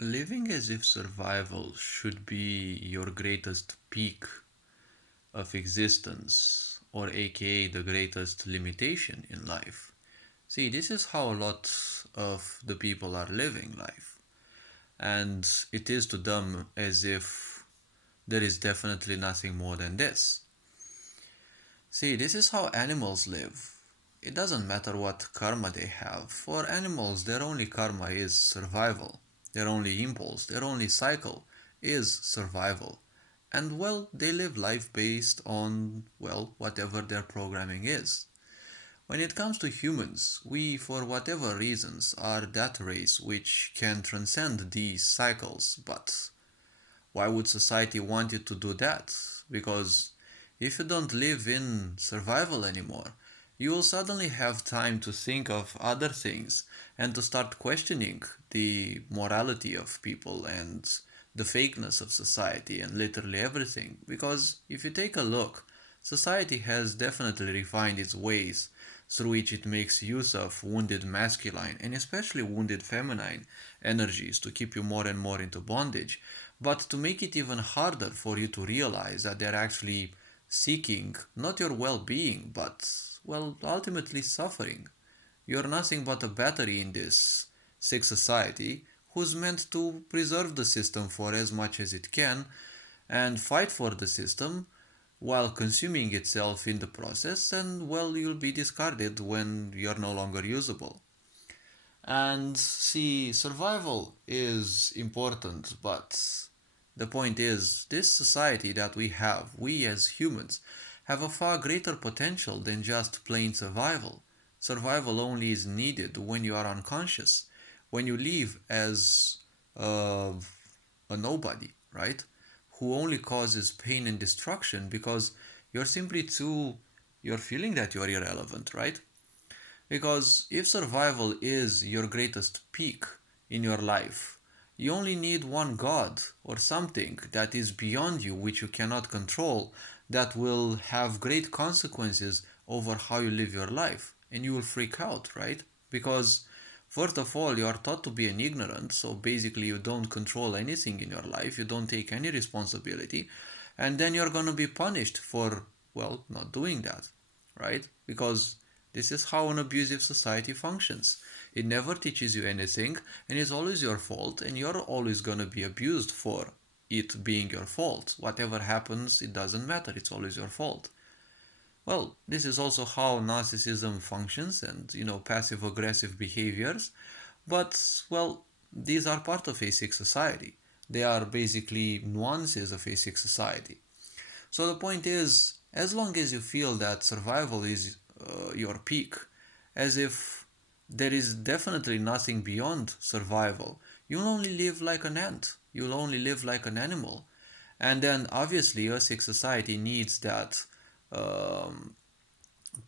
Living as if survival should be your greatest peak of existence, or aka the greatest limitation in life. See, this is how a lot of the people are living life, and it is to them as if there is definitely nothing more than this. See, this is how animals live. It doesn't matter what karma they have. For animals, their only karma is survival. Their only impulse, their only cycle is survival. And well, they live life based on, well, whatever their programming is. When it comes to humans, we, for whatever reasons, are that race which can transcend these cycles, but why would society want you to do that? Because if you don't live in survival anymore, you will suddenly have time to think of other things and to start questioning the morality of people and the fakeness of society and literally everything. Because if you take a look, society has definitely refined its ways through which it makes use of wounded masculine and especially wounded feminine energies to keep you more and more into bondage, but to make it even harder for you to realize that they're actually seeking not your well being, but, well, ultimately suffering. You're nothing but a battery in this sick society who's meant to preserve the system for as much as it can and fight for the system while consuming itself in the process, and well, you'll be discarded when you're no longer usable. And see, survival is important, but the point is, this society that we have, we as humans, have a far greater potential than just plain survival. Survival only is needed when you are unconscious, when you live as uh, a nobody, right? Who only causes pain and destruction because you're simply too, you're feeling that you're irrelevant, right? Because if survival is your greatest peak in your life, you only need one god or something that is beyond you, which you cannot control, that will have great consequences over how you live your life. And you will freak out, right? Because, first of all, you are taught to be an ignorant, so basically, you don't control anything in your life, you don't take any responsibility, and then you're gonna be punished for, well, not doing that, right? Because this is how an abusive society functions. It never teaches you anything, and it's always your fault, and you're always gonna be abused for it being your fault. Whatever happens, it doesn't matter, it's always your fault. Well, this is also how narcissism functions and, passive aggressive behaviors, but, well, these are part of a sick society. They are basically nuances of a sick society. So the point is, as long as you feel that survival is your peak, as if there is definitely nothing beyond survival, you'll only live like an ant. You'll only live like an animal. And then obviously a sick society needs that um,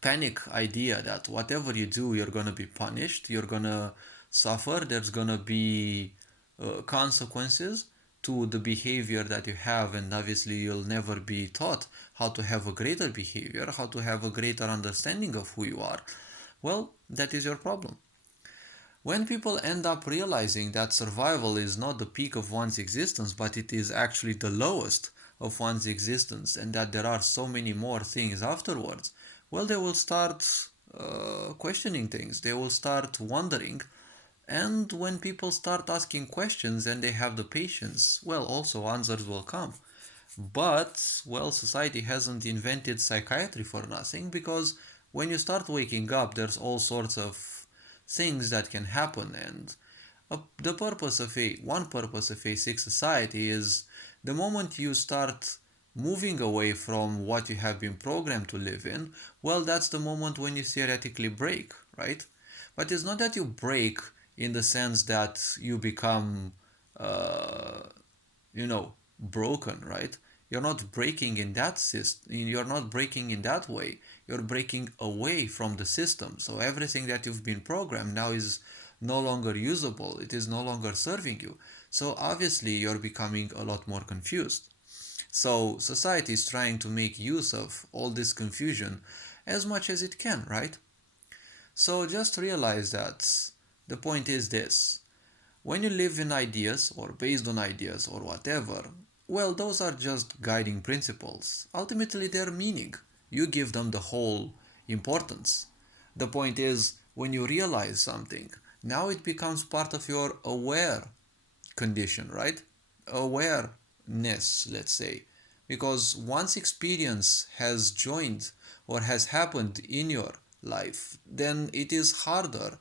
panic idea that whatever you do, you're gonna be punished, you're gonna suffer, there's gonna be consequences to the behavior that you have, and obviously you'll never be taught how to have a greater behavior, how to have a greater understanding of who you are. Well, that is your problem. When people end up realizing that survival is not the peak of one's existence, but it is actually the lowest of one's existence, and that there are so many more things afterwards, well, they will start questioning things. They will start wondering. And when people start asking questions and they have the patience, well, also answers will come. But, well, society hasn't invented psychiatry for nothing, because when you start waking up, there's all sorts of things that can happen. And the purpose of one purpose of a sick society is the moment you start moving away from what you have been programmed to live in, well, that's the moment when you theoretically break, right? But it's not that you break in the sense that you become uh, broken, right? You're not breaking in that system. You're not breaking in that way. You're breaking away from the system. So everything that you've been programmed now is no longer usable. It is no longer serving you. So obviously you're becoming a lot more confused. So society is trying to make use of all this confusion as much as it can, right? So just realize that the point is this. When you live in ideas or based on ideas or whatever, well, those are just guiding principles. Ultimately, they're meaning. You give them the whole importance. The point is, when you realize something, now it becomes part of your aware condition, right? Awareness, let's say. Because once experience has joined or has happened in your life, then it is harder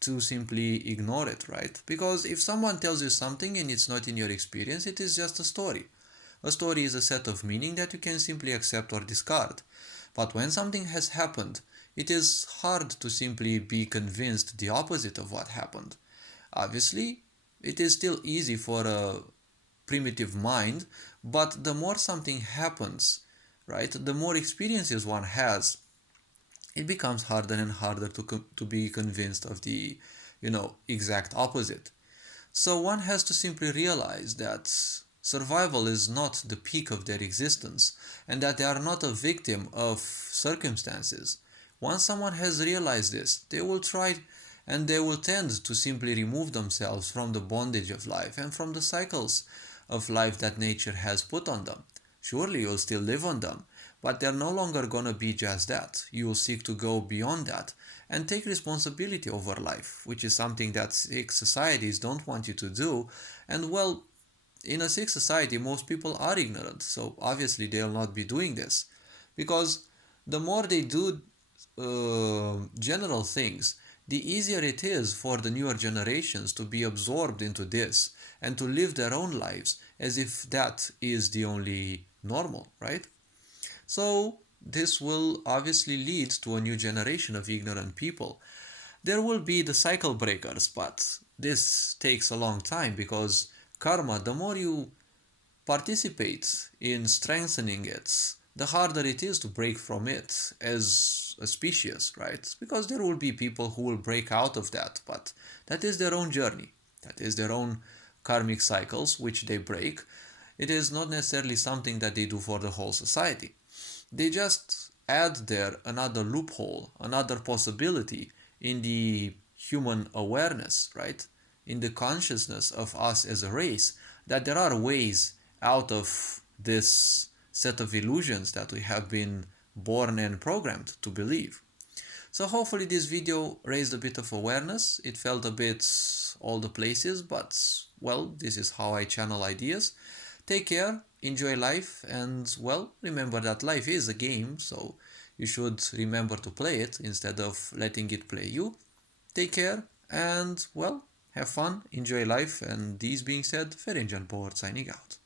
to simply ignore it, right? Because if someone tells you something and it's not in your experience, it is just a story. A story is a set of meaning that you can simply accept or discard. But when something has happened, it is hard to simply be convinced the opposite of what happened. Obviously, it is still easy for a primitive mind, but the more something happens, right, the more experiences one has, it becomes harder and harder to be convinced of the, exact opposite. So one has to simply realize that survival is not the peak of their existence and that they are not a victim of circumstances. Once someone has realized this, they will try and they will tend to simply remove themselves from the bondage of life and from the cycles of life that nature has put on them. Surely you'll still live on them, but they're no longer gonna be just that. You will seek to go beyond that and take responsibility over life, which is something that sick societies don't want you to do. And well, in a sick society, most people are ignorant, so obviously they'll not be doing this. Because the more they do general things, the easier it is for the newer generations to be absorbed into this and to live their own lives as if that is the only normal, right? So, this will obviously lead to a new generation of ignorant people. There will be the cycle breakers, but this takes a long time because karma, the more you participate in strengthening it, the harder it is to break from it as a species, right? Because there will be people who will break out of that, but that is their own journey. That is their own karmic cycles which they break. It is not necessarily something that they do for the whole society. They just add there another loophole, another possibility in the human awareness, right? In the consciousness of us as a race, that there are ways out of this set of illusions that we have been born and programmed to believe. So hopefully this video raised a bit of awareness. It felt a bit all the places, but well, this is how I channel ideas. Take care, enjoy life, and well, remember that life is a game, so you should remember to play it instead of letting it play you. Take care, and well, have fun, enjoy life, and these being said, Ferencan Power signing out.